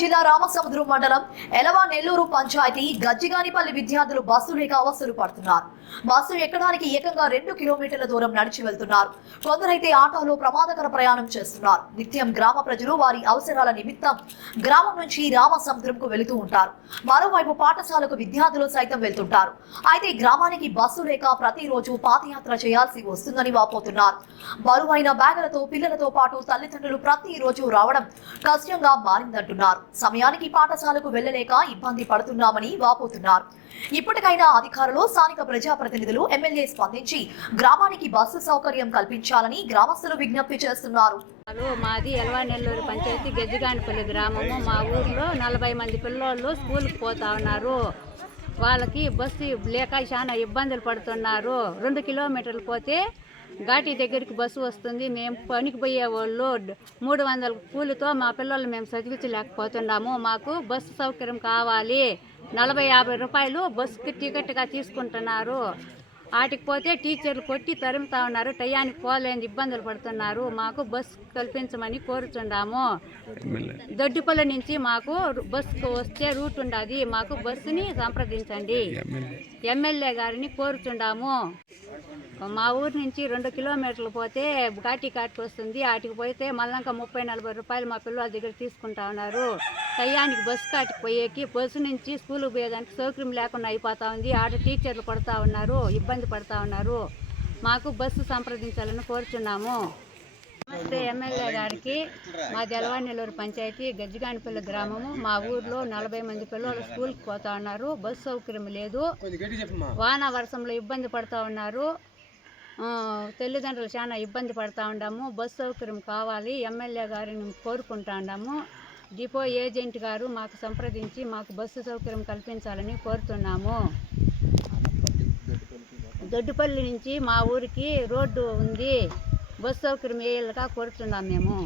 జిల్లా రామసముద్రం మండలం ఎలవా నెల్లూరు పంచాయతీ గజ్జిగానిపల్లి విద్యార్థులు బస్సు లేక అవస్థలు పడుతున్నారు. బస్సు ఎక్కడానికి ఏకంగా 2 కిలోమీటర్ల దూరం నడిచి వెళ్తున్నారు. కొందరైతే ఆటోలో ప్రమాదకర ప్రయాణం చేస్తున్నారు. నిత్యం గ్రామ ప్రజలు వారి అవసరాల నిమిత్తం గ్రామం నుంచి రామసముద్రంకు వెళుతూ ఉంటారు. మరోవైపు పాఠశాలకు విద్యార్థులు సైతం వెళ్తుంటారు. అయితే గ్రామానికి బస్సు లేక ప్రతిరోజు పాదయాత్ర చేయాల్సి వస్తుందని వాపోతున్నారు. బరువైన బ్యాగులతో పిల్లలతో పాటు తల్లిదండ్రులు ప్రతిరోజు రావడం కష్టంగా మారిందంటున్నారు. సమయానికి పాఠశాలకు వెళ్లలేక ఇబ్బంది పడుతున్నామని వాపోతున్నారు. ఇప్పటికైనా అధికారులు, స్థానిక ప్రజాప్రతినిధులు, ఎమ్మెల్యే స్పందించి గ్రామానికి బస్సు సౌకర్యం కల్పించాలని గ్రామస్తులు విజ్ఞప్తి చేస్తున్నారు. మాది ఎలవా నెల్లూరు పంచాయతీ గజ్జిగానిపల్లి గ్రామము. మా ఊర్లో 40 మంది పిల్లోళ్ళు స్కూల్కి పోతా ఉన్నారు. వాళ్ళకి బస్సు లేక చాలా ఇబ్బందులు పడుతున్నారు. 2 కిలోమీటర్లు పోతే ఘాటి దగ్గరికి బస్సు వస్తుంది. మేము పనికి పోయే వాళ్ళు 300 కూలితో మా పిల్లలు మేము చదివించలేకపోతున్నాము. మాకు బస్సు సౌకర్యం కావాలి. 40-50 రూపాయలు బస్సుకి టికెట్గా తీసుకుంటున్నారు. వాటికి పోతే టీచర్లు కొట్టి తరుముతా ఉన్నారు. టయానికి పోలేని ఇబ్బందులు పడుతున్నారు. మాకు బస్సు కల్పించమని కోరుచున్నాము. దొడ్డిపల్లి నుంచి మాకు బస్సుకు వచ్చే రూట్ ఉండదు. మాకు బస్సుని సంప్రదించండి. ఎమ్మెల్యే గారిని కోరుచున్నాము. మా ఊరి నుంచి 2 కిలోమీటర్లు పోతే ఘాటి వస్తుంది. వాటికి పోతే మళ్ళంక 30-40 రూపాయలు మా పిల్లల దగ్గర తీసుకుంటా ఉన్నారు. టయానికి బస్సు కాటికి పోయేకి బస్సు నుంచి స్కూల్కి పోయేదానికి సౌకర్యం లేకుండా అయిపోతా ఉంది. ఆడ టీచర్లు పడుతూ ఉన్నారు, ఇబ్బంది పడుతూ ఉన్నారు. మాకు బస్సు సంప్రదించాలని కోరుచున్నాము. నమస్తే ఎమ్మెల్యే గారికి. మాది ఎలవా నెల్లూరు పంచాయతీ గజ్జిగానిపల్లి గ్రామము. మా ఊర్లో 40 మంది పిల్లలు స్కూల్కి పోతా ఉన్నారు. బస్సు సౌకర్యం లేదు. వాన వర్షంలో ఇబ్బంది పడుతూ ఉన్నారు. తల్లిదండ్రులు చాలా ఇబ్బంది పడుతూ ఉన్నాము. బస్సు సౌకర్యం కావాలి. ఎమ్మెల్యే గారిని కోరుకుంటా ఉన్నాము. డిపో ఏజెంట్ గారు మాకు సంప్రదించి మాకు బస్సు సౌకర్యం కల్పించాలని కోరుతున్నాము. దొడ్డిపల్లి నుంచి మా ఊరికి రోడ్డు ఉంది. బస్సు సౌకర్యం వేయాలిగా కోరుతున్నాం మేము.